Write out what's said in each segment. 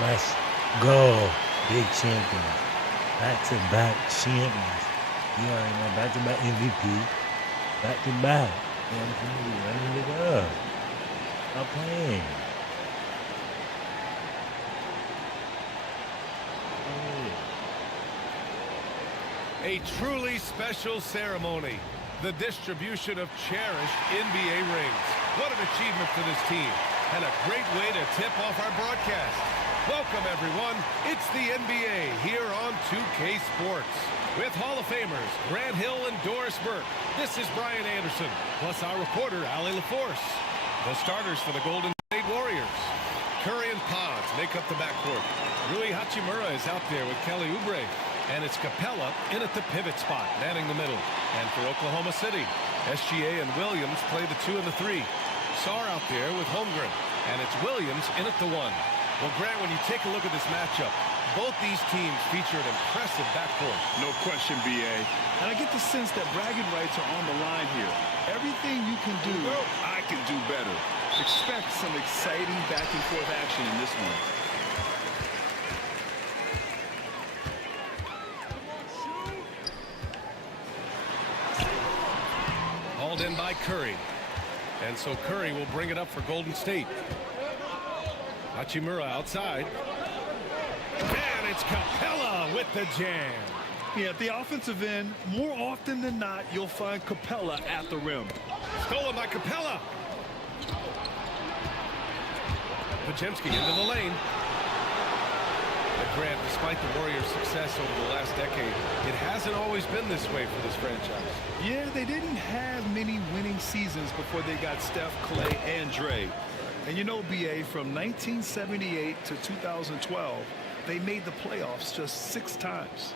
Let's go. Big champions. Back-to-back champions. You already know. Back-to-back MVP. Back-to-back. You know what I'm saying? Running it up. Stop playing. A truly special ceremony. The distribution of cherished NBA rings. What an achievement for this team. And a great way to tip off our broadcast. Welcome, everyone. It's the NBA here on 2K Sports. With Hall of Famers Grant Hill and Doris Burke. This is Brian Anderson, plus our reporter, Allie LaForce. The starters for the Golden State Warriors. Curry and Pons make up the backcourt. Rui Hachimura is out there with Kelly Oubre. And it's Capella in at the pivot spot, manning the middle. And for Oklahoma City, SGA and Williams play the 2 and the 3. Sarr out there with Holmgren. And it's Williams in at the 1. Well, Grant, when you take a look at this matchup, both these teams feature an impressive backcourt. No question, B.A. And I get the sense that bragging rights are on the line here. Everything you can do, I can do better. Expect some exciting back-and-forth action in this one. Hauled in by Curry. And so Curry will bring it up for Golden State. Hachimura outside. And it's Capella with the jam. Yeah, at the offensive end, more often than not, you'll find Capella at the rim. Stolen by Capella. Podziemski into the lane. But Grant, despite the Warriors' success over the last decade, it hasn't always been this way for this franchise. Yeah, they didn't have many winning seasons before they got Steph, Clay, and Dre. And you know, B.A., from 1978 to 2012, they made the playoffs just 6 times.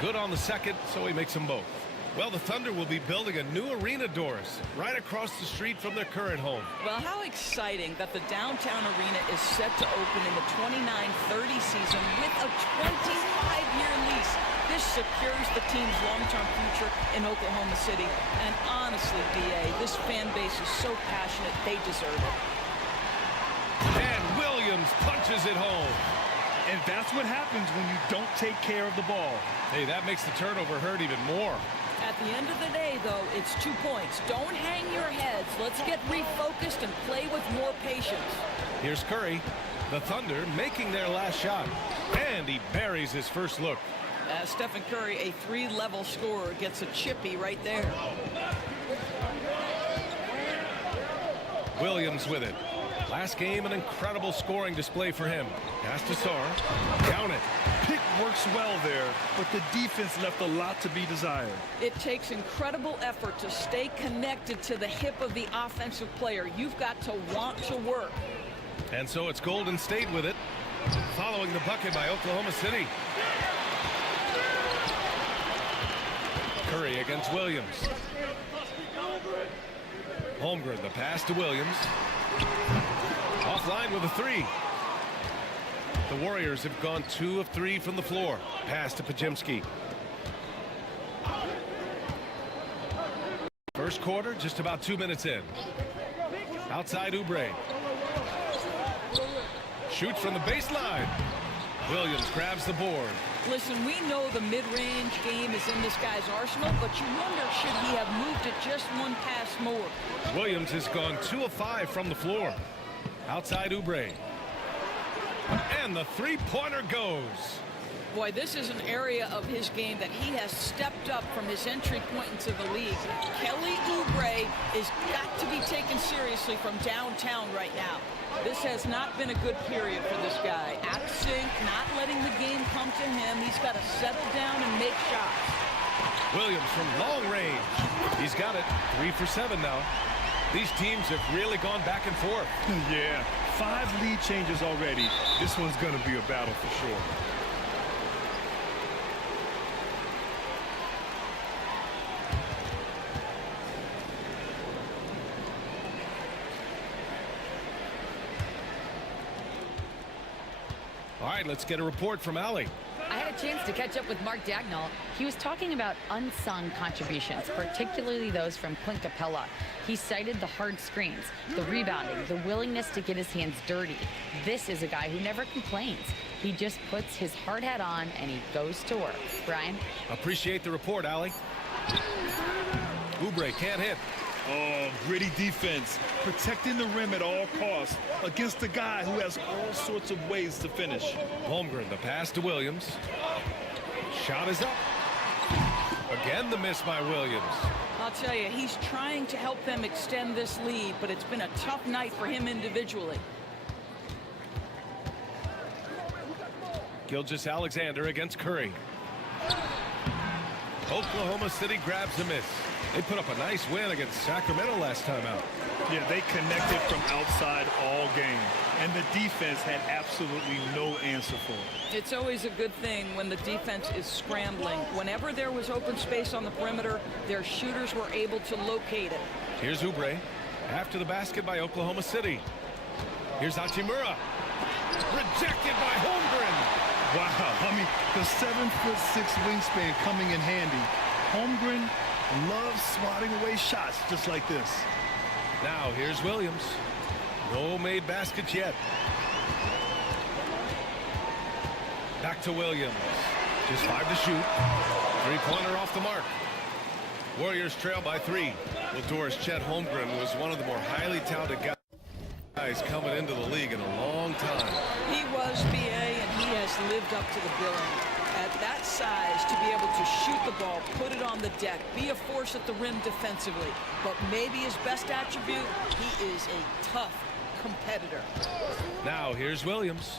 Good on the second, so he makes them both. Well, the Thunder will be building a new arena, Doris, right across the street from their current home. Well, how exciting that the downtown arena is set to open in the 29-30 season with a 25-year lease. This secures the team's long-term future in Oklahoma City. And honestly, B.A., this fan base is so passionate, they deserve it. And Williams punches it home. And that's what happens when you don't take care of the ball. Hey, that makes the turnover hurt even more. At the end of the day, though, it's 2 points. Don't hang your heads. Let's get refocused and play with more patience. Here's Curry. The Thunder making their last shot. And he buries his first look. Stephen Curry, a 3-level scorer, gets a chippy right there. Williams with it. Last game, an incredible scoring display for him. Pass to Sarr. Count it. Pick works well there, but the defense left a lot to be desired. It takes incredible effort to stay connected to the hip of the offensive player. You've got to want to work. And so it's Golden State with it, following the bucket by Oklahoma City. Curry against Williams. Holmgren, the pass to Williams. Offline with a 3. The Warriors have gone 2 of 3 from the floor. Pass to Podziemski. First quarter, just about 2 minutes in. Outside Oubre. Shoots from the baseline. Williams grabs the board. Listen, we know the mid-range game is in this guy's arsenal, but you wonder, should he have moved it just 1 pass more? Williams has gone 2 of 5 from the floor. Outside Oubre. And the 3-pointer goes. Boy, this is an area of his game that he has stepped up from his entry point into the league. Kelly Oubre is got to be taken seriously from downtown right now. This has not been a good period for this guy. Out of sync, not letting the game come to him. He's got to settle down and make shots. Williams from long range. He's got it. 3 for 7 now. These teams have really gone back and forth. Yeah, 5 lead changes already. This one's going to be a battle for sure. All right, let's get a report from Allie. I had a chance to catch up with Mark Dagnall. He was talking about unsung contributions, particularly those from Clint Capella. He cited the hard screens, the rebounding, the willingness to get his hands dirty. This is a guy who never complains. He just puts his hard hat on and he goes to work. Brian? Appreciate the report, Allie. Oubre can't hit. Oh, gritty defense, protecting the rim at all costs against a guy who has all sorts of ways to finish. Holmgren, the pass to Williams. Shot is up. Again, the miss by Williams. I'll tell you, he's trying to help them extend this lead, but it's been a tough night for him individually. Gilgeous-Alexander against Curry. Oklahoma City grabs a miss. They put up a nice win against Sacramento last time out. Yeah, they connected from outside all game, and the defense had absolutely no answer for it. It's always a good thing when the defense is scrambling. Whenever there was open space on the perimeter, their shooters were able to locate it. Here's Oubre. After the basket by Oklahoma City. Here's Hachimura. Rejected by Holmgren. Wow, I mean, the 7'6" wingspan coming in handy. Holmgren loves swatting away shots just like this. Now here's Williams. No made baskets yet. Back to Williams. Just 5 to shoot. Three-pointer off the mark. Warriors trail by 3. Well, Doris, Chet Holmgren was one of the more highly touted guys coming into the league in a long time. He was, B.A., and he has lived up to the billing. At that size, to be able to shoot the ball, put it on the deck, be a force at the rim defensively. But maybe his best attribute, he is a tough competitor. Now here's Williams.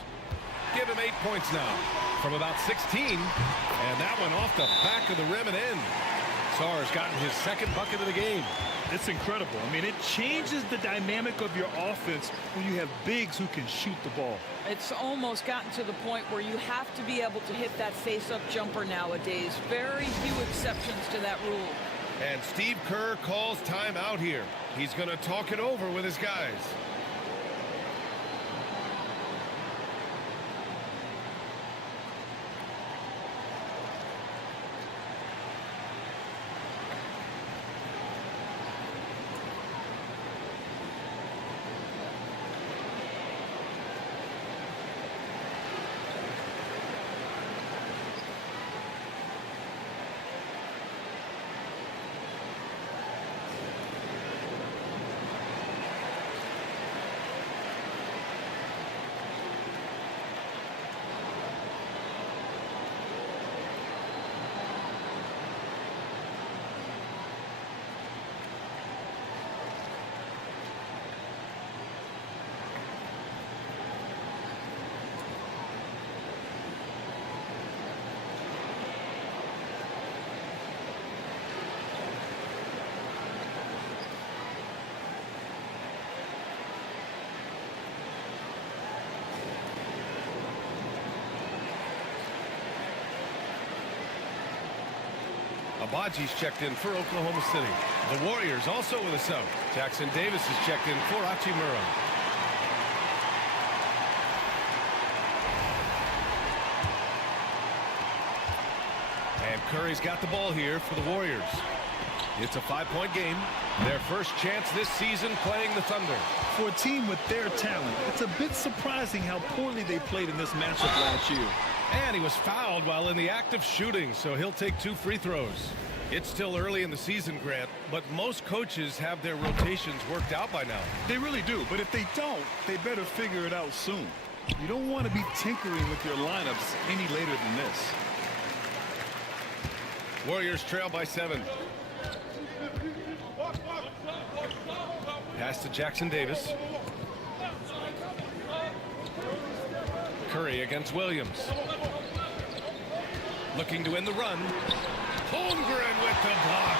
Give him 8 points now from about 16. And that one off the back of the rim and in. Sarr's gotten his second bucket of the game. It's incredible. I mean, it changes the dynamic of your offense when you have bigs who can shoot the ball. It's almost gotten to the point where you have to be able to hit that face-up jumper nowadays. Very few exceptions to that rule. And Steve Kerr calls timeout here. He's going to talk it over with his guys. Abaji's checked in for Oklahoma City. The Warriors also with a sub. Jackson Davis is checked in for Hachimura. And Curry's got the ball here for the Warriors. It's a 5-point game. Their first chance this season playing the Thunder. For a team with their talent, it's a bit surprising how poorly they played in this matchup last year. And he was fouled while in the act of shooting, so he'll take 2 free throws. It's still early in the season, Grant, but most coaches have their rotations worked out by now. They really do, but if they don't, they better figure it out soon. You don't want to be tinkering with your lineups any later than this. Warriors trail by 7. Pass to Jackson Davis. Curry against Williams. Looking to win the run. Holmgren with the block.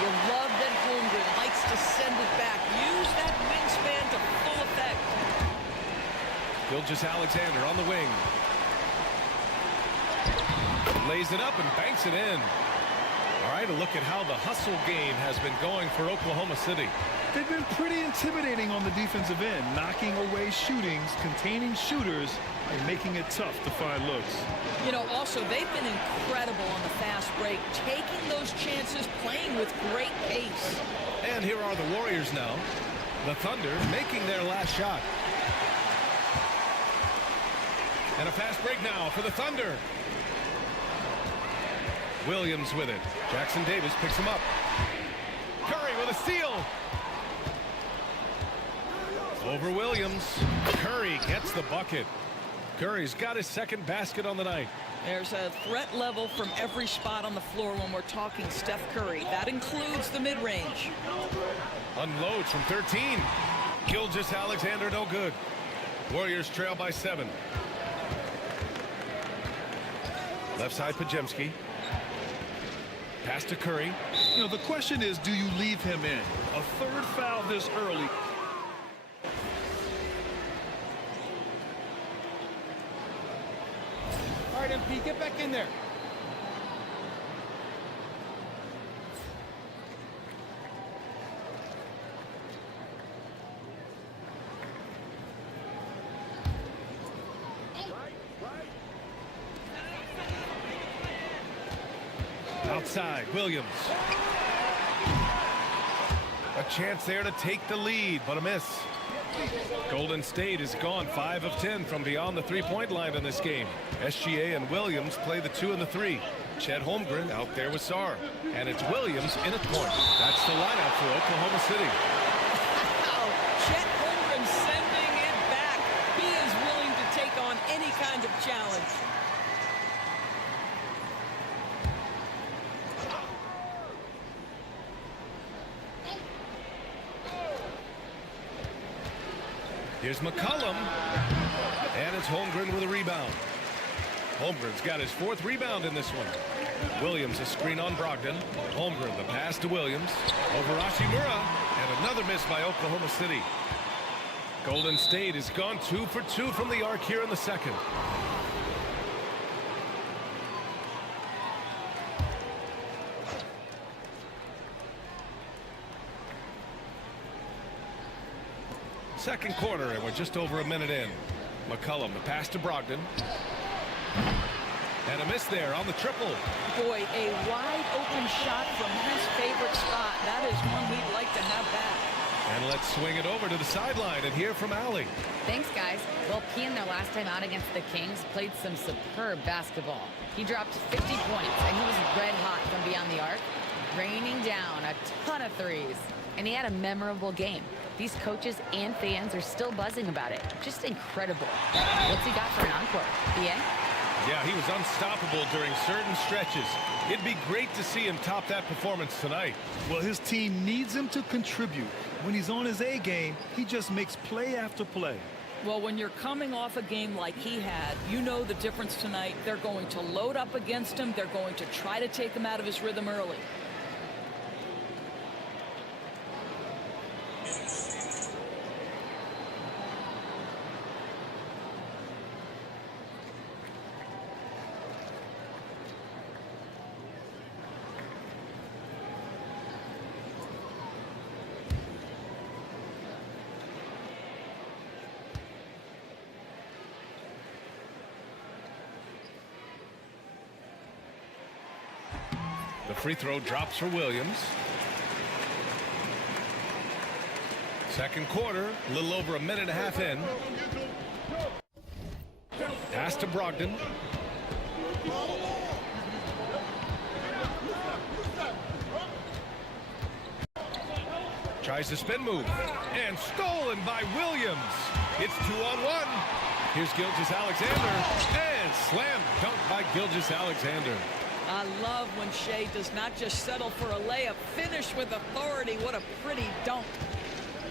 You love that Holmgren likes to send it back. Use that wingspan to full effect. Gilgeous-Alexander on the wing. Lays it up and banks it in. All right, a look at how the hustle game has been going for Oklahoma City. They've been pretty intimidating on the defensive end, knocking away shootings, containing shooters, and making it tough to find looks. You know, also, they've been incredible on the fast break, taking those chances, playing with great pace. And here are the Warriors now. The Thunder making their last shot. And a fast break now for the Thunder. Williams with it. Jackson Davis picks him up. Curry with a steal. Over Williams. Curry gets the bucket. Curry's got his second basket on the night. There's a threat level from every spot on the floor when we're talking Steph Curry. That includes the mid-range. Unloads from 13. Gilgeous-Alexander no good. Warriors trail by 7. Left side Podziemski. Pass to Curry. You know, the question is, do you leave him in? A third foul this early. All right, MP, get back in there. Outside, Williams. A chance there to take the lead, but a miss. Golden State is gone 5 of 10 from beyond the three-point line in this game. SGA and Williams play the 2 and the 3. Chet Holmgren out there with Sarr. And it's Williams in at point. That's the lineup for Oklahoma City. Wow, Chet Holmgren sending it back. He is willing to take on any kind of challenge. Here's McCollum. And it's Holmgren with a rebound. Holmgren's got his 4th rebound in this one. Williams a screen on Brogdon. Holmgren the pass to Williams. Over Hachimura. And another miss by Oklahoma City. Golden State has gone 2 for 2 from the arc here in the second. Second quarter, and we're just over a minute in. McCollum, the pass to Brogdon. And a miss there on the triple. Boy, a wide open shot from his favorite spot. That is one he'd like to have back. And let's swing it over to the sideline and hear from Allie. Thanks, guys. Well, P in their last time out against the Kings played some superb basketball. He dropped 50 points, and he was red hot from beyond the arc, raining down a ton of threes. And he had a memorable game. These coaches and fans are still buzzing about it. Just incredible. What's he got for an encore? BA? Yeah, he was unstoppable during certain stretches. It'd be great to see him top that performance tonight. Well, his team needs him to contribute. When he's on his A game, he just makes play after play. Well, when you're coming off a game like he had, you know the difference tonight. They're going to load up against him. They're going to try to take him out of his rhythm early. The free throw drops for Williams. Second quarter, a little over a minute and a half in. Pass to Brogdon. Tries the spin move. And stolen by Williams. It's 2-on-1. Here's Gilgeous-Alexander. And slam dunk by Gilgeous-Alexander. I love when Shea does not just settle for a layup. Finish with authority. What a pretty dunk.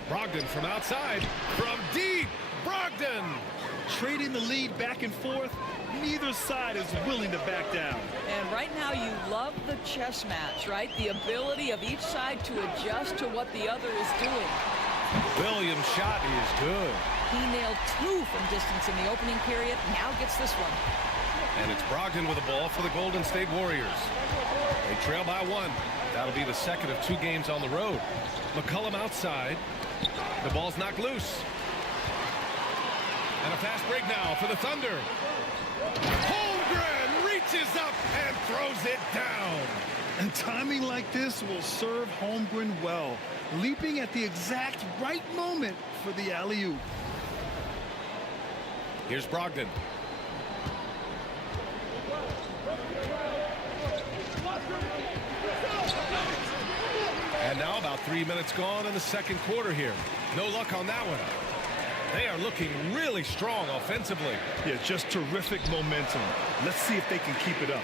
Brogdon from outside. From deep. Brogdon. Trading the lead back and forth, neither side is willing to back down. And right now you love the chess match, right? The ability of each side to adjust to what the other is doing. Williams' shot is good. He nailed 2 from distance in the opening period. Now gets this one. And it's Brogdon with the ball for the Golden State Warriors. They trail by 1. That'll be the second of 2 games on the road. McCollum outside. The ball's knocked loose. And a fast break now for the Thunder. Holmgren reaches up and throws it down. And timing like this will serve Holmgren well, leaping at the exact right moment for the alley-oop. Here's Brogdon. And now about 3 minutes gone in the second quarter here. No luck on that one. They are looking really strong offensively. Yeah, just terrific momentum. Let's see if they can keep it up.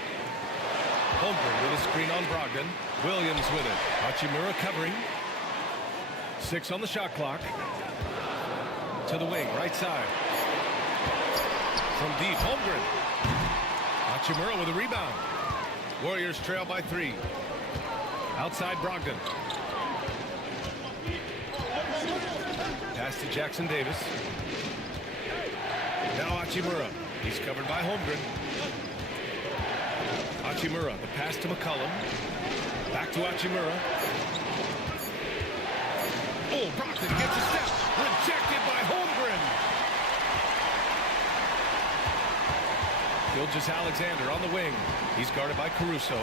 Holmgren with a screen on Brogdon. Williams with it. Hachimura covering. 6 on the shot clock. To the wing, right side. From deep, Holmgren. Hachimura with a rebound. Warriors trail by 3. Outside Brogdon. Pass to Jackson Davis. Now Hachimura. He's covered by Holmgren. Hachimura, the pass to McCollum. Back to Hachimura. Oh, Brogdon gets a step. Rejected by Holmgren. Gilgeous-Alexander on the wing. He's guarded by Caruso.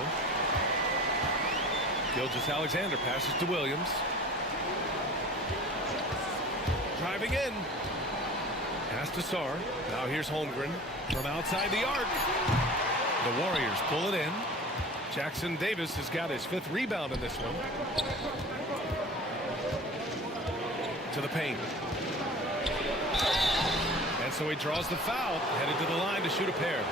Gilgeous-Alexander passes to Williams. Driving in. Pass to Sarr. Now here's Holmgren from outside the arc. The Warriors pull it in. Jackson Davis has got his 5th rebound in this one. To the paint. And so he draws the foul, headed to the line to shoot a pair.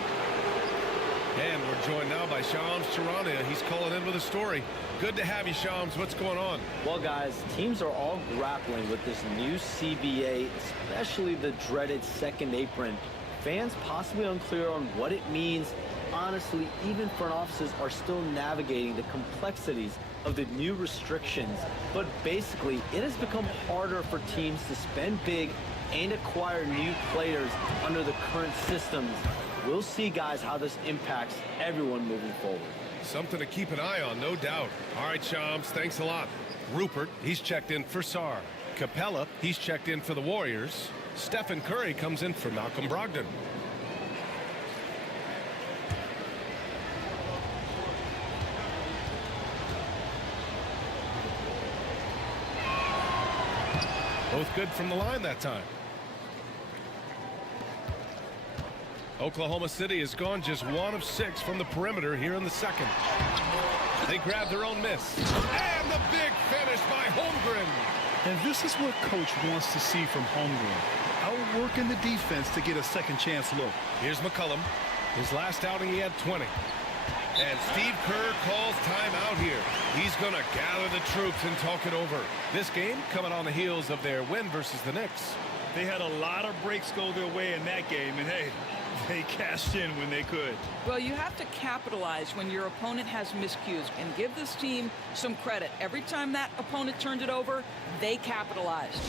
And we're joined now by Shams Charania. He's calling in with a story. Good to have you, Shams. What's going on? Well, guys, teams are all grappling with this new CBA, especially the dreaded second apron. Fans possibly unclear on what it means. Honestly, even front offices are still navigating the complexities of the new restrictions. But basically, it has become harder for teams to spend big and acquire new players under the current systems. We'll see, guys, how this impacts everyone moving forward. Something to keep an eye on, no doubt. All right, Shams, thanks a lot. Rupert, he's checked in for Sarr. Capella, he's checked in for the Warriors. Stephen Curry comes in for Malcolm Brogdon. Both good from the line that time. Oklahoma City has gone just 1 of 6 from the perimeter here in the second. They grab their own miss. And the big finish by Holmgren. And this is what Coach wants to see from Holmgren. Outworking the defense to get a second chance look. Here's McCollum. His last outing, he had 20. And Steve Kerr calls timeout here. He's going to gather the troops and talk it over. This game coming on the heels of their win versus the Knicks. They had a lot of breaks go their way in that game, and hey, they cashed in when they could. Well, you have to capitalize when your opponent has miscues, and give this team some credit. Every time that opponent turned it over, they capitalized.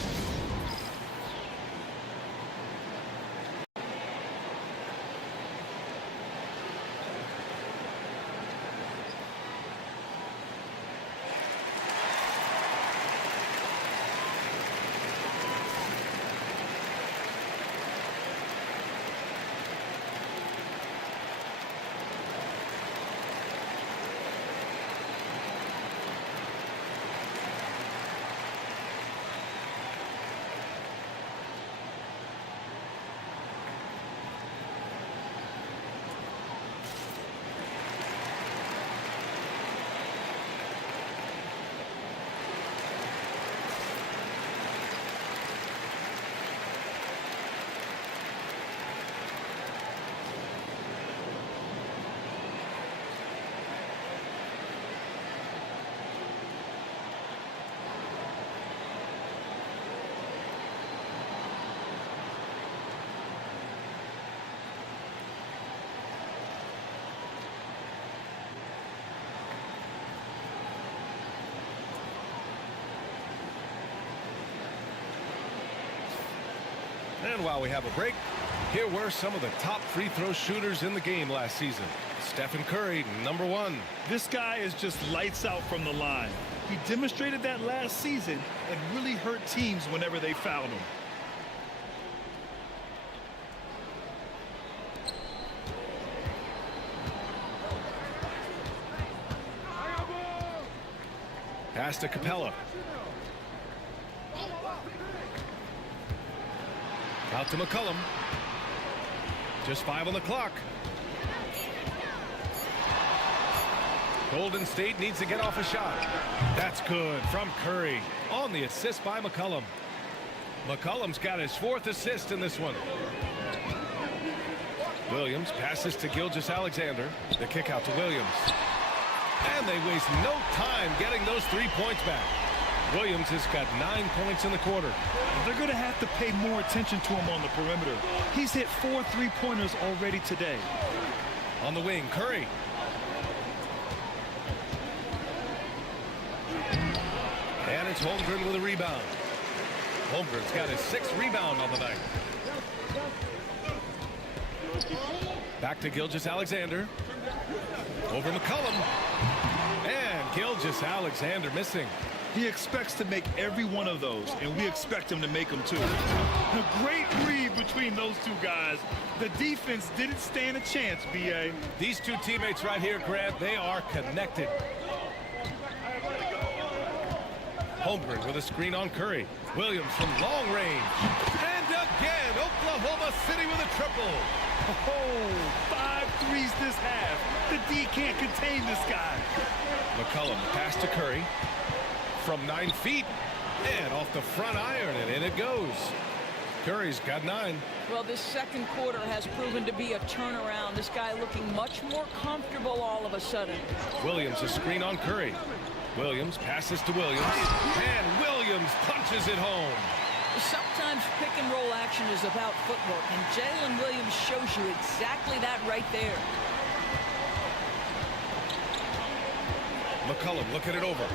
And while we have a break, here were some of the top free throw shooters in the game last season. Stephen Curry, number 1. This guy is just lights out from the line. He demonstrated that last season and really hurt teams whenever they fouled him. Pass to Capella. Out to McCollum. Just 5 on the clock. Golden State needs to get off a shot. That's good from Curry on the assist by McCollum. McCollum's got his 4th assist in this one. Williams passes to Gilgeous-Alexander. The kick out to Williams. And they waste no time getting those 3 points back. Williams has got 9 points in the quarter. They're going to have to pay more attention to him on the perimeter. He's hit 4 3-pointers already today. On the wing, Curry. And it's Holmgren with a rebound. Holmgren's got his 6th rebound on the night. Back to Gilgeous-Alexander. Over McCollum. And Gilgeous-Alexander missing. He expects to make every one of those, and we expect him to make them too. A great read between those two guys. The defense didn't stand a chance, B.A. These two teammates right here, Grant, they are connected. Holmgren with a screen on Curry. Williams from long range. And again, Oklahoma City with a triple. Oh, 5 threes this half. The D can't contain this guy. McCollum pass to Curry. From 9 feet. And off the front iron, and in it goes. Curry's got 9. Well, this second quarter has proven to be a turnaround. This guy looking much more comfortable all of a sudden. Williams a screen on Curry. Williams passes to Williams. And Williams punches it home. Sometimes pick and roll action is about footwork, and Jalen Williams shows you exactly that right there. McCollum looking it over.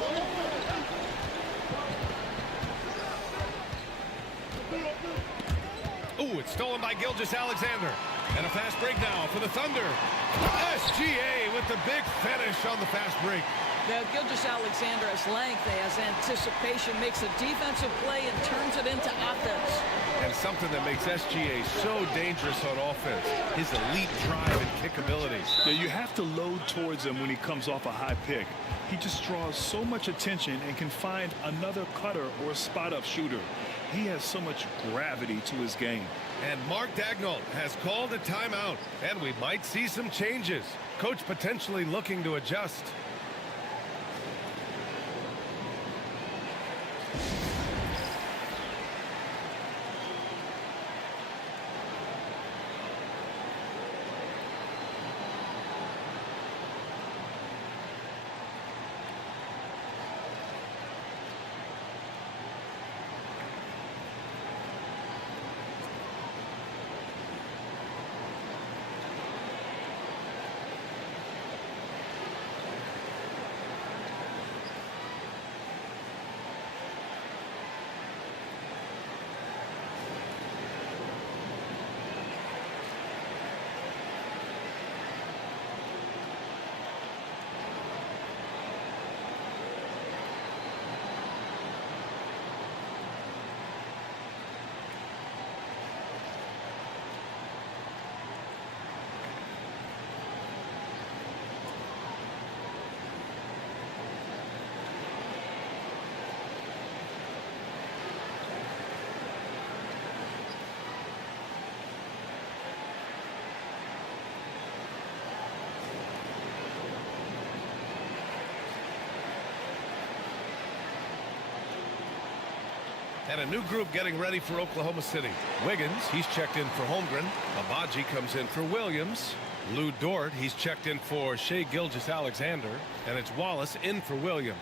Ooh, it's stolen by Gilgeous-Alexander. And a fast break now for the Thunder. SGA with the big finish on the fast break. Now, Gilgeous-Alexander has length, has anticipation, makes a defensive play and turns it into offense. And something that makes SGA so dangerous on offense, his elite drive and kick abilities. Yeah, you have to load towards him when he comes off a high pick. He just draws so much attention and can find another cutter or spot-up shooter. He has so much gravity to his game. And Mark Daigneault has called a timeout, and we might see some changes. Coach potentially looking to adjust. And a new group getting ready for Oklahoma City. Wiggins, he's checked in for Holmgren. Abaji comes in for Williams. Lou Dort, he's checked in for Shai Gilgeous-Alexander. And it's Wallace in for Williams.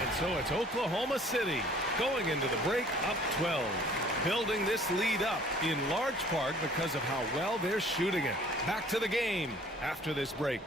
And so it's Oklahoma City going into the break up 12. building this lead up in large part because of how well they're shooting it. Back to the game after this break.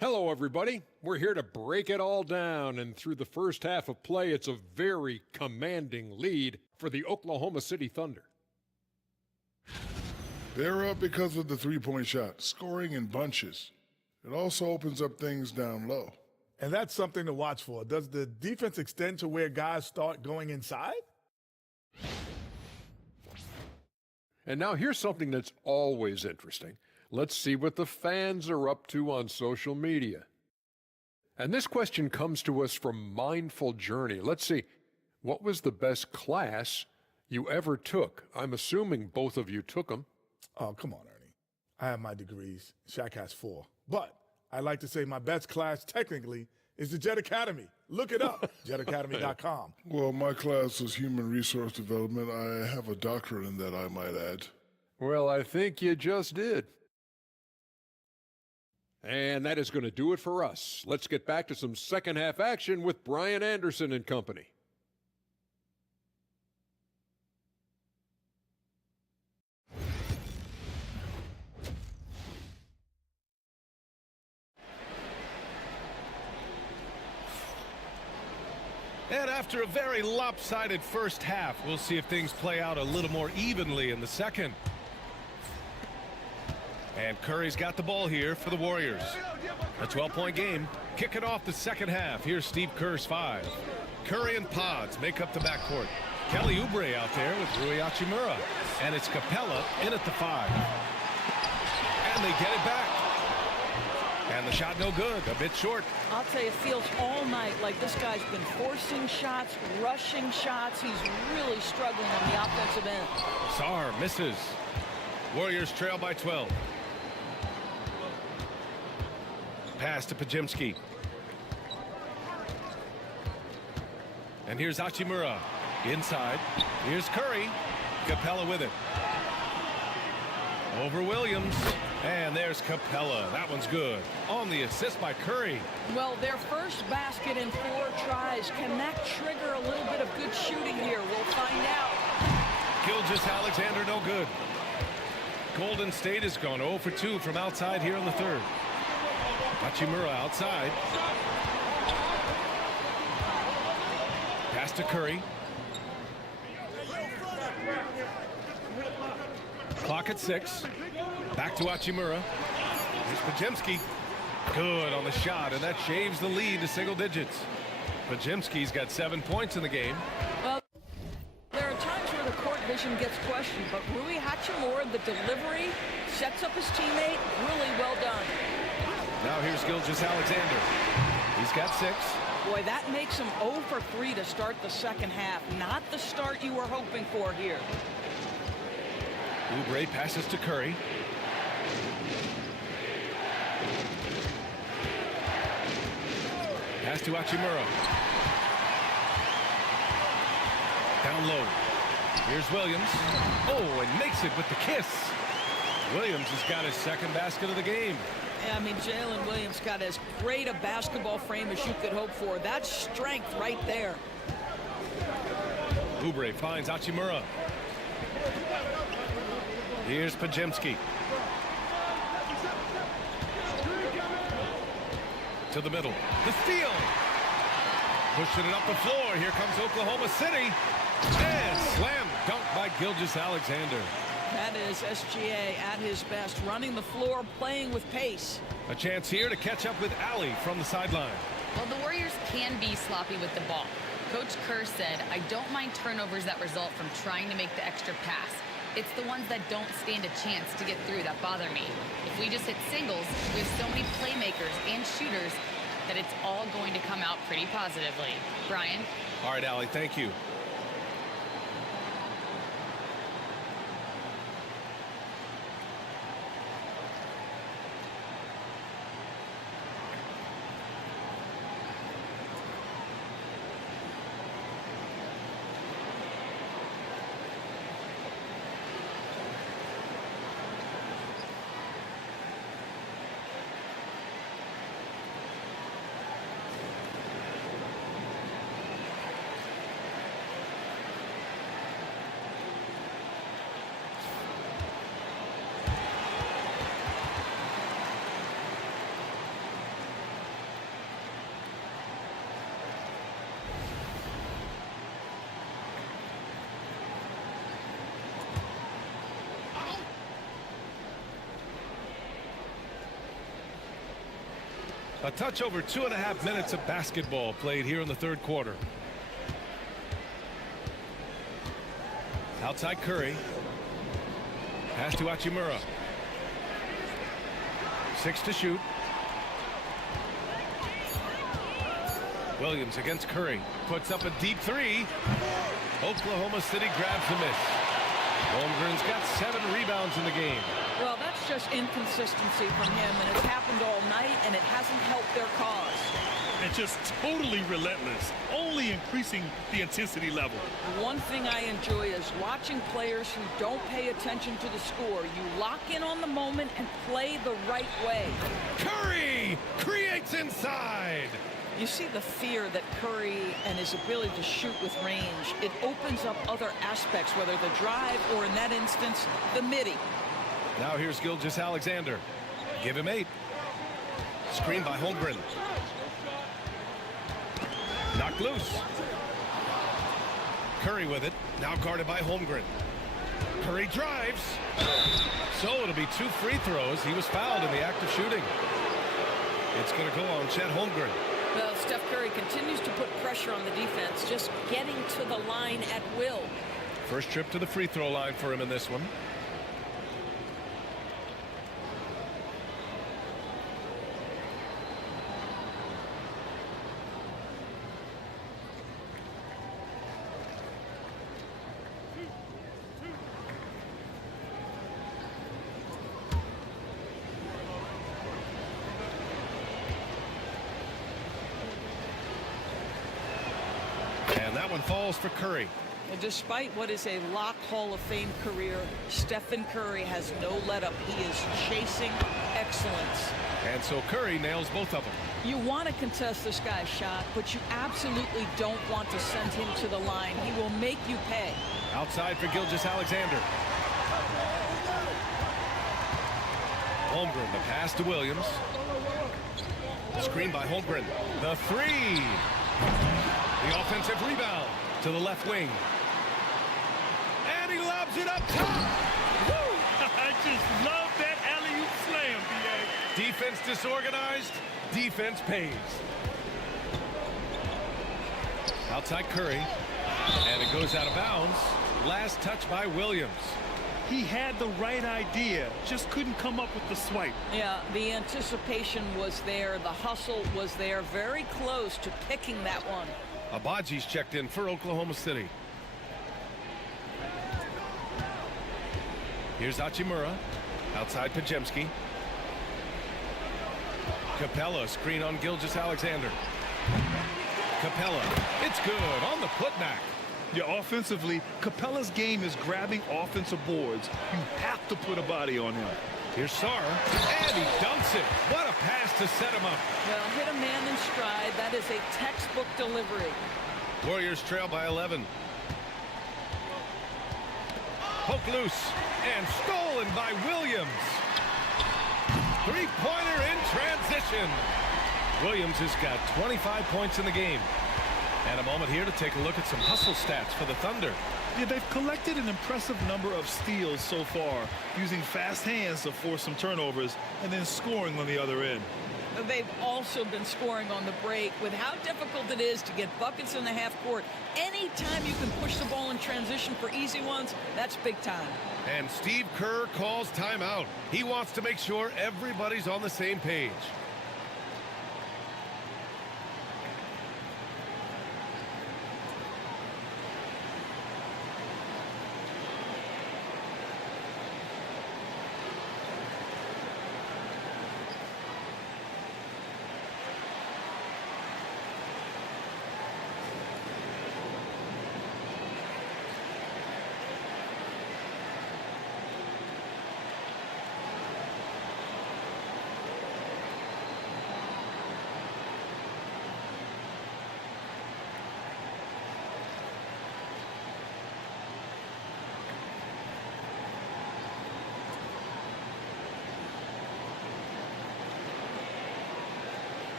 Hello, everybody. We're here to break it all down, and through the first half of play, it's a very commanding lead for the Oklahoma City Thunder. They're up because of the three-point shot, scoring in bunches. It also opens up things down low. And that's something to watch for. Does the defense extend to where guys start going inside? And now here's something that's always interesting. Let's see what the fans are up to on social media. And this question comes to us from Mindful Journey. Let's see, what was the best class you ever took? I'm assuming both of you took them. Oh, come on, Ernie. I have my degrees. Shaq has 4. But I like to say my best class technically is the Jet Academy. Look it up, jetacademy.com. Well, my class was human resource development. I have a doctorate in that, I might add. Well, I think you just did. And that is going to do it for us. Let's get back to some second half action with Brian Anderson and company. And after a very lopsided first half, we'll see if things play out a little more evenly in the second. And Curry's got the ball here for the Warriors. A 12-point game. Kicking off the second half. Here's Steve Kerr's 5. Curry and Pods make up the backcourt. Kelly Oubre out there with Rui Hachimura. And it's Capella in at the 5. And they get it back. And the shot no good. A bit short. I'll tell you, it feels all night like this guy's been forcing shots, rushing shots. He's really struggling on the offensive end. Sarr misses. Warriors trail by 12. Pass to Pajemski. And here's Hachimura. Inside. Here's Curry. Capella with it. Over Williams. And there's Capella. That one's good. On the assist by Curry. Well, their first basket in 4 tries. Can that trigger a little bit of good shooting here? We'll find out. Gilgeous-Alexander no good. Golden State has gone 0 for 2 from outside here in the third. Hachimura outside. Pass to Curry. Clock at 6. Back to Hachimura. Here's Pajemski. Good on the shot, and that shaves the lead to single digits. Pajemski's got 7 points in the game. Well, there are times where the court vision gets questioned, but Rui Hachimura, the delivery, sets up his teammate. Really well done. Now here's Gilgeous-Alexander. He's got 6. Boy, that makes him 0 for 3 to start the second half. Not the start you were hoping for here. Oubre passes to Curry. Pass to Hachimura. Down low. Here's Williams. Oh, and makes it with the kiss. Williams has got his second basket of the game. Yeah, I mean, Jalen Williams got as great a basketball frame as you could hope for. That's strength right there. Oubre finds Hachimura. Here's Pajemski. To the middle. The steal. Pushing it up the floor. Here comes Oklahoma City. And slam dunk by Gilgeous-Alexander. That is SGA at his best, running the floor, playing with pace. A chance here to catch up with Allie from the sideline. Well, the Warriors can be sloppy with the ball. Coach Kerr said, I don't mind turnovers that result from trying to make the extra pass. It's the ones that don't stand a chance to get through that bother me. If we just hit singles, we have so many playmakers and shooters that it's all going to come out pretty positively. Brian? All right, Allie, thank you. A touch over 2.5 minutes of basketball played here in the third quarter. Outside Curry. Pass to Hachimura. 6 to shoot. Williams against Curry. Puts up a deep 3. Oklahoma City grabs the miss. Holmgren's got 7 rebounds in the game. Well, that's just inconsistency from him, and it's happened all night, and it hasn't helped their cause. And just totally relentless, only increasing the intensity level. One thing I enjoy is watching players who don't pay attention to the score. You lock in on the moment and play the right way. Curry creates inside. You see the fear that Curry and his ability to shoot with range. It opens up other aspects, whether the drive or, in that instance, the midi. Now here's Gilgeous-Alexander. Give him 8. Screen by Holmgren. Knocked loose. Curry with it. Now guarded by Holmgren. Curry drives. So it'll be 2 free throws. He was fouled in the act of shooting. It's going to go on Chet Holmgren. Well, Steph Curry continues to put pressure on the defense, just getting to the line at will. First trip to the free throw line for him in this one. And that one falls for Curry. And despite what is a lock Hall of Fame career, Stephen Curry has no let up. He is chasing excellence. And so Curry nails both of them. You want to contest this guy's shot, but you absolutely don't want to send him to the line. He will make you pay. Outside for Gilgeous-Alexander. Holmgren, the pass to Williams. Screen by Holmgren. The 3. The offensive rebound to the left wing. And he lobs it up top. Woo! I just love that alley-oop slam, B.A. Defense disorganized. Defense pays. Outside Curry. And it goes out of bounds. Last touch by Williams. He had the right idea, just couldn't come up with the swipe. Yeah, the anticipation was there. The hustle was there. Very close to picking that one. Abaji's checked in for Oklahoma City. Here's Hachimura. Outside Pajemski. Capella, screen on Gilgeous-Alexander. Capella, it's good on the putback. Yeah, offensively, Capella's game is grabbing offensive boards. You have to put a body on him. Here's Sarr, and he dunks it. What a pass to set him up. Well, hit a man in stride. That is a textbook delivery. Warriors trail by 11. Poke loose, and stolen by Williams. Three-pointer in transition. Williams has got 25 points in the game. And a moment here to take a look at some hustle stats for the Thunder. Yeah, they've collected an impressive number of steals so far, using fast hands to force some turnovers and then scoring on the other end. They've also been scoring on the break. With how difficult it is to get buckets in the half court, anytime you can push the ball in transition for easy ones, that's big time. And Steve Kerr calls timeout. He wants to make sure everybody's on the same page.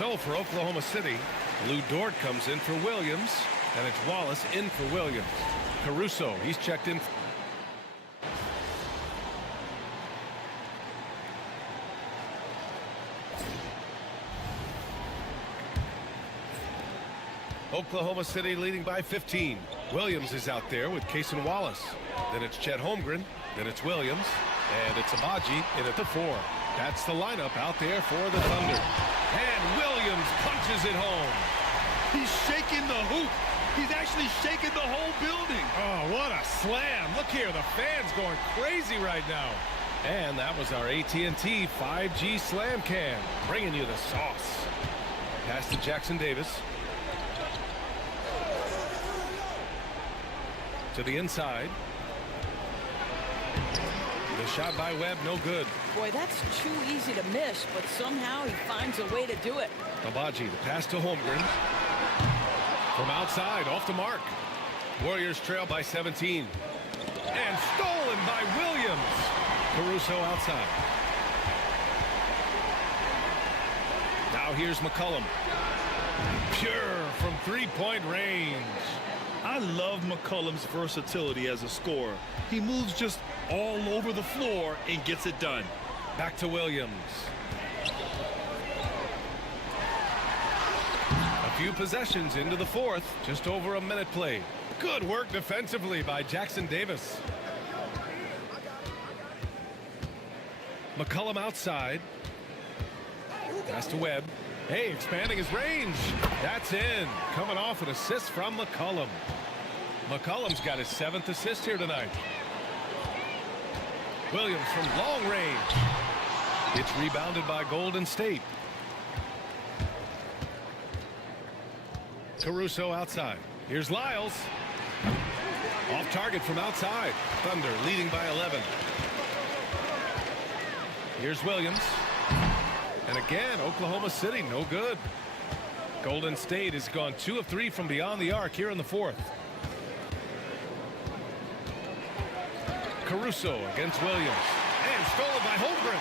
So for Oklahoma City, Lou Dort comes in for Williams, and it's Wallace in for Williams. Caruso, he's checked in. Oklahoma City leading by 15. Williams is out there with Case and Wallace. Then it's Chet Holmgren. Then it's Williams. And it's Abaji in at the 4. That's the lineup out there for the Thunder. And Williams punches it home. He's shaking the hoop. He's actually shaking the whole building. Oh, what a slam. Look here, the fans going crazy right now. And that was our AT&T 5G Slam Cam, bringing you the sauce. Pass to Jackson Davis. To the inside. The shot by Webb, no good. Boy, that's too easy to miss, but somehow he finds a way to do it. Abaji, the pass to Holmgren. From outside, off the mark. Warriors trail by 17. And stolen by Williams. Caruso outside. Now here's McCollum. Pure from three-point range. I love McCollum's versatility as a scorer. He moves just all over the floor and gets it done. Back to Williams. A few possessions into the fourth. Just over a minute played. Good work defensively by Jackson Davis. McCollum outside. Pass to Webb. Hey, expanding his range. That's in. Coming off an assist from McCollum. McCollum's got his 7th assist here tonight. Williams from long range. It's rebounded by Golden State. Caruso outside. Here's Lyles. Off target from outside. Thunder leading by 11. Here's Williams. And again, Oklahoma City, no good. Golden State has gone 2 of 3 from beyond the arc here in the fourth. Caruso against Williams. And stolen by Holmgren.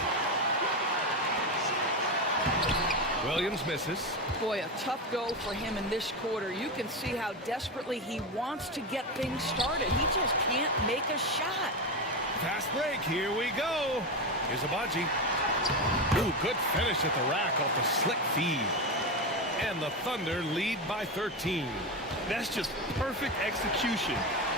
Williams misses. Boy, a tough go for him in this quarter. You can see how desperately he wants to get things started. He just can't make a shot. Fast break. Here we go. Here's Abaji. Ooh, good finish at the rack off the slick feed. And the Thunder lead by 13. That's just perfect execution.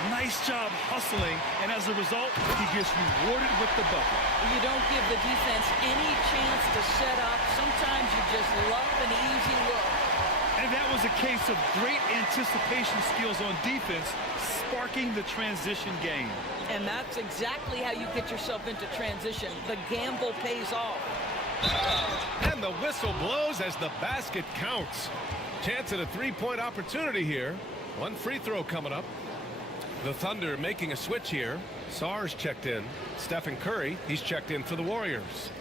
Nice job hustling, and as a result, he gets rewarded with the bucket. You don't give the defense any chance to set up. Sometimes you just love an easy look. And that was a case of great anticipation skills on defense, sparking the transition game. And that's exactly how you get yourself into transition. The gamble pays off. And the whistle blows as the basket counts. Chance at a three-point opportunity here. One free throw coming up. The Thunder making a switch here. Sarge checked in. Stephen Curry, he's checked in for the Warriors.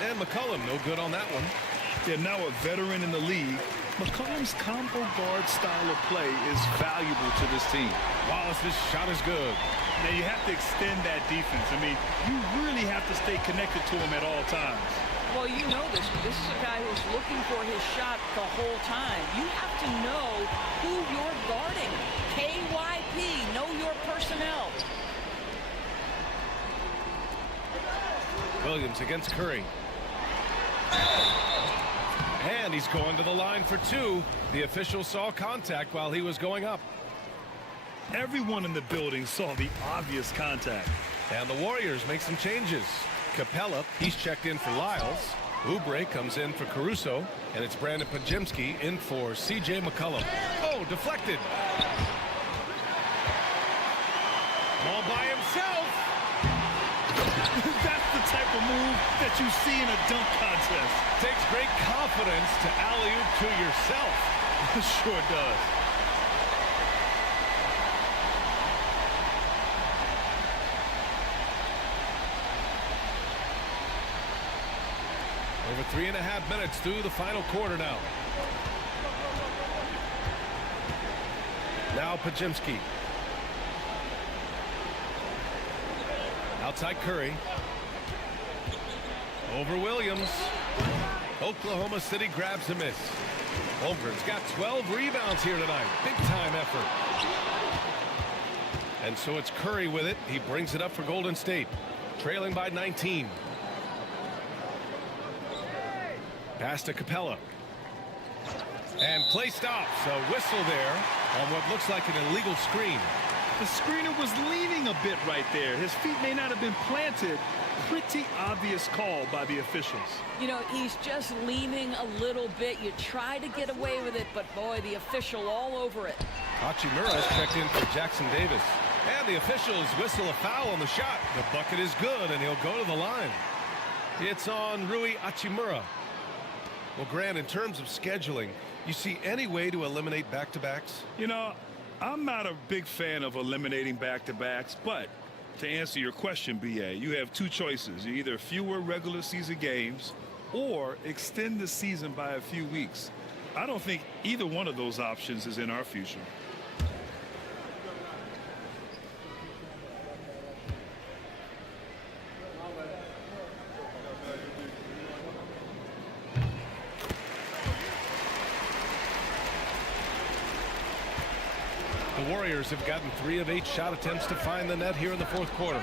And McCollum, no good on that one. They're now a veteran in the league. McCollum's combo guard style of play is valuable to this team. Wallace's shot is good. Now you have to extend that defense. I mean, you really have to stay connected to him at all times. Well, you know this. This is a guy who's looking for his shot the whole time. You have to know who you're guarding. KYP, know your personnel. Williams against Curry. And he's going to the line for two. The official saw contact while he was going up. Everyone in the building saw the obvious contact. And the Warriors make some changes. Capella, he's checked in for Lyles. Oubre comes in for Caruso. And it's Brandon Pajemski in for C.J. McCollum. Oh, deflected. All by himself. That's the type of move that you see in a dunk contest. Takes great confidence to alley-oop to yourself. Sure does. Over 3.5 minutes through the final quarter now. Now Pajemski. Outside Curry. Over Williams. Oklahoma City grabs a miss. Holmgren's got 12 rebounds here tonight. Big time effort. And so it's Curry with it. He brings it up for Golden State. Trailing by 19. Pass to Capella. And play stops. A whistle there on what looks like an illegal screen. The screener was leaning a bit right there. His feet may not have been planted. Pretty obvious call by the officials. You know, he's just leaning a little bit. You try to get away with it, but boy, the official all over it. Hachimura has checked in for Jackson Davis. And the officials whistle a foul on the shot. The bucket is good, and he'll go to the line. It's on Rui Hachimura. Well, Grant, in terms of scheduling, you see any way to eliminate back-to-backs? You know, I'm not a big fan of eliminating back-to-backs, but to answer your question, BA, you have two choices. Either fewer regular season games or extend the season by a few weeks. I don't think either one of those options is in our future. The Warriors have gotten 3 of 8 shot attempts to find the net here in the fourth quarter.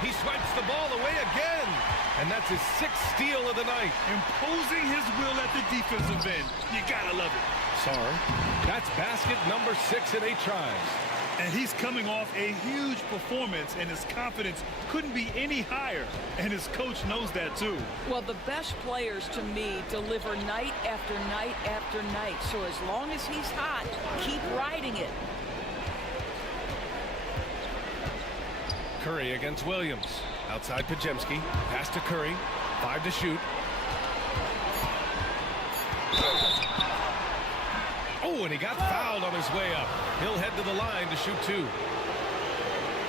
He swipes the ball away again. And that's his 6th steal of the night. Imposing his will at the defensive end. You gotta love it. Sarr. That's basket number 6 in 8 tries. And he's coming off a huge performance, and his confidence couldn't be any higher. And his coach knows that too. Well, the best players to me deliver night after night after night. So as long as he's hot, keep riding it. Curry against Williams. Outside Pajemski. Pass to Curry. 5 to shoot. Oh, and he got fouled on his way up. He'll head to the line to shoot 2.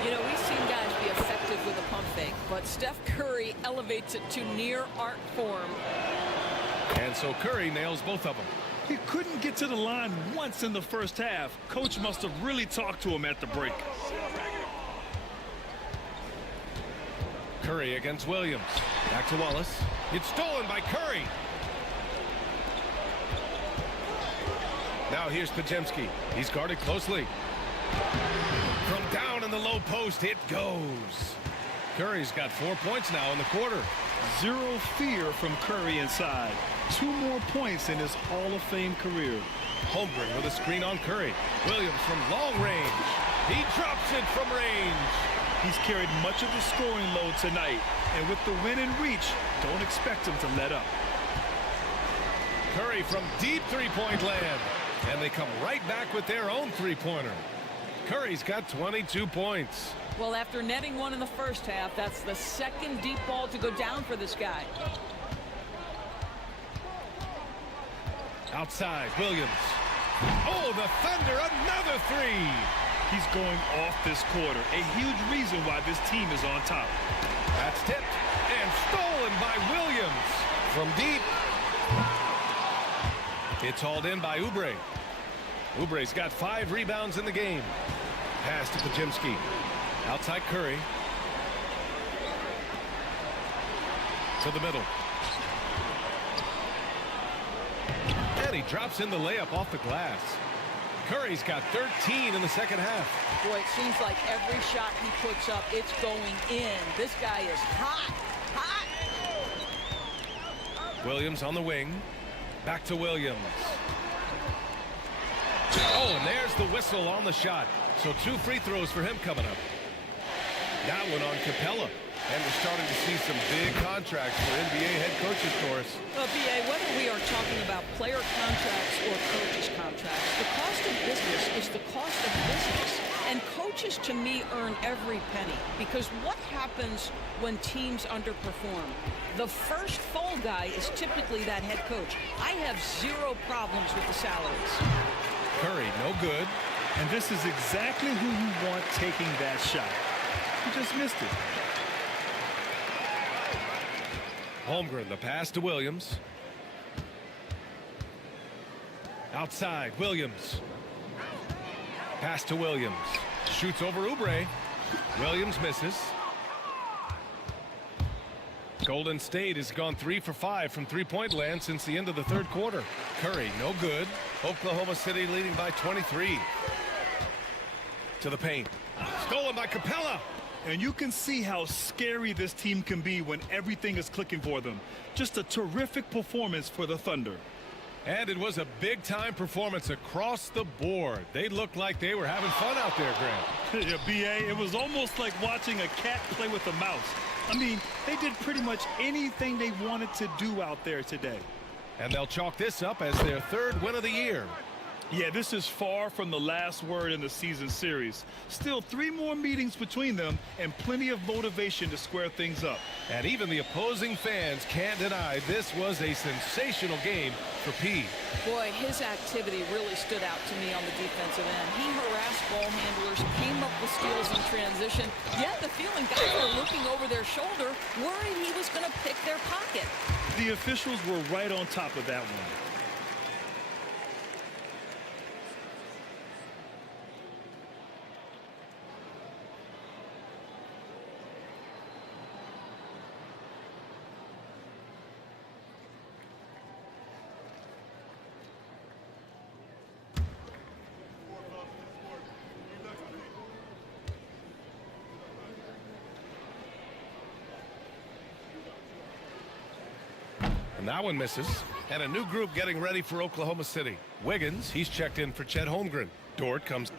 You know, we've seen guys be effective with a pump fake, but Steph Curry elevates it to near art form. And so Curry nails both of them. He couldn't get to the line once in the first half. Coach must have really talked to him at the break. Curry against Williams. Back to Wallace. It's stolen by Curry. Now here's Pajemski. He's guarded closely. From down in the low post, it goes. Curry's got 4 points now in the quarter. Zero fear from Curry inside. 2 more points in his Hall of Fame career. Holmgren with a screen on Curry. Williams from long range. He drops it from range. He's carried much of the scoring load tonight. And with the win in reach, don't expect him to let up. Curry from deep three-point land. And they come right back with their own three-pointer. Curry's got 22 points. Well, after netting 1 in the first half, that's the 2nd deep ball to go down for this guy. Outside, Williams. Oh, the Thunder, another 3. He's going off this quarter. A huge reason why this team is on top. That's tipped and stolen by Williams from deep. It's hauled in by Oubre. Oubre's got 5 rebounds in the game. Pass to Pajemski. Outside Curry. To the middle. And he drops in the layup off the glass. Curry's got 13 in the second half. Boy, it seems like every shot he puts up, it's going in. This guy is hot, hot. Williams on the wing. Back to Williams. Oh, and there's the whistle on the shot. So 2 free throws for him coming up. That one on Capella. And we're starting to see some big contracts for NBA head coaches, Doris. Well, B.A., whether we are talking about player contracts or coaches' contracts, the cost of business is the cost of business. And coaches, to me, earn every penny. Because what happens when teams underperform? The first fall guy is typically that head coach. I have 0 problems with the salaries. Curry, no good. And this is exactly who you want taking that shot. He just missed it. Holmgren, the pass to Williams. Outside, Williams. Pass to Williams. Shoots over Oubre. Williams misses. Golden State has gone 3 for 5 from three-point land since the end of the third quarter. Curry, no good. Oklahoma City leading by 23. To the paint. Stolen by Capella. And you can see how scary this team can be when everything is clicking for them. Just a terrific performance for the Thunder. And it was a big-time performance across the board. They looked like they were having fun out there, Grant. Yeah, B.A., it was almost like watching a cat play with a mouse. I mean, they did pretty much anything they wanted to do out there today. And they'll chalk this up as their third win of the year. Yeah, this is far from the last word in the season series. Still 3 more meetings between them and plenty of motivation to square things up. And even the opposing fans can't deny this was a sensational game for P. Boy, his activity really stood out to me on the defensive end. He harassed ball handlers, came up with steals in transition, yet the feeling guys were looking over their shoulder, worried he was going to pick their pocket. The officials were right on top of that one. And that one misses. And a new group getting ready for Oklahoma City. Wiggins, he's checked in for Chet Holmgren. Dort comes.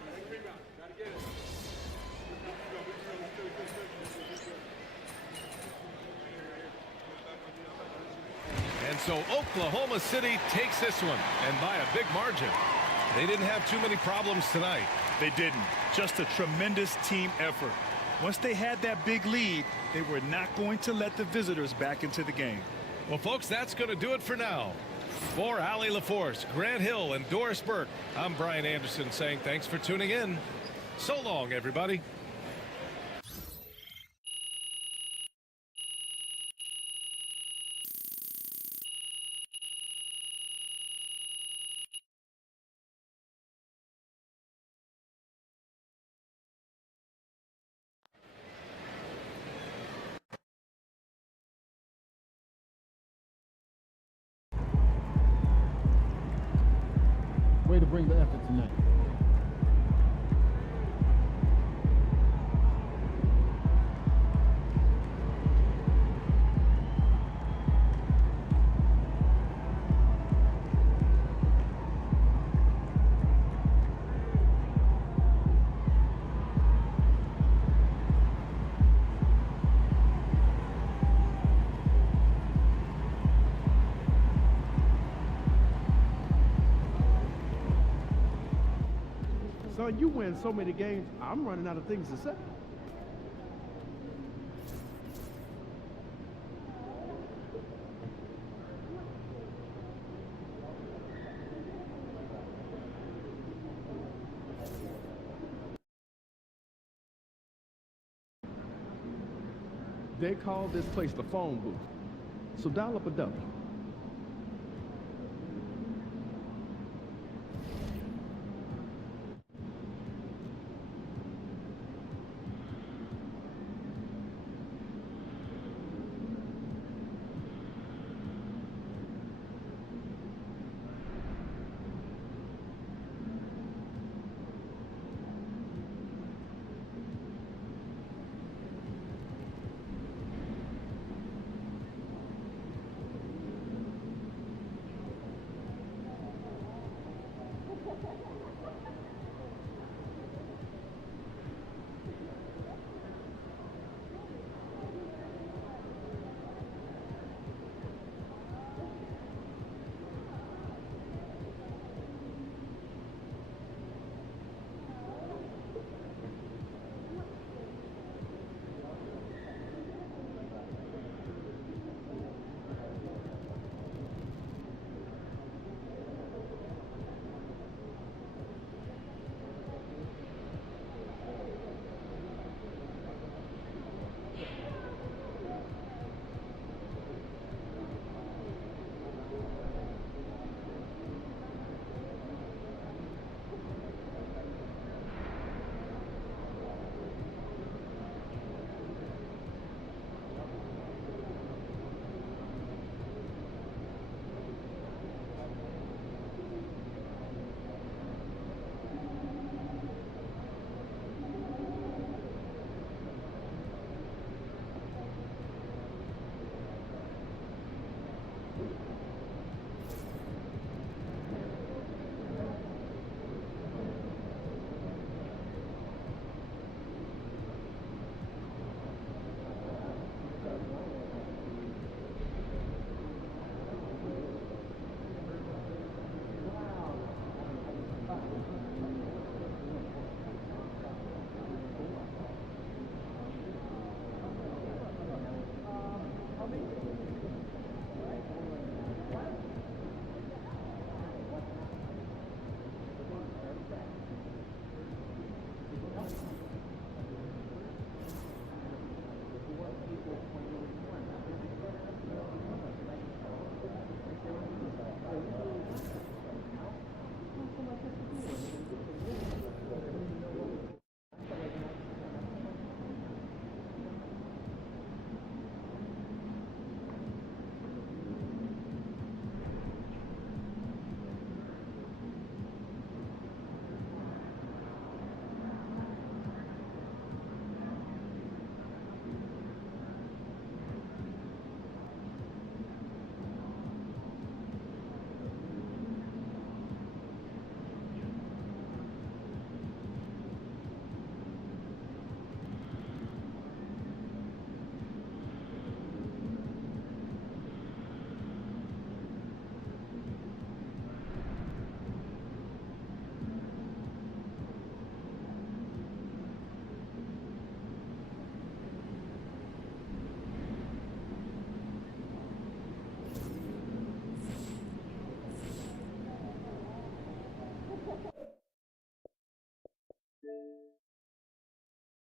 And so Oklahoma City takes this one, and by a big margin. They didn't have too many problems tonight. They didn't. Just a tremendous team effort. Once they had that big lead, they were not going to let the visitors back into the game. Well, folks, that's going to do it for now. For Allie LaForce, Grant Hill, and Doris Burke, I'm Brian Anderson saying thanks for tuning in. So long, everybody. Way to bring the effort tonight. Son, you win so many games, I'm running out of things to say. They call this place the phone booth. So dial up a W.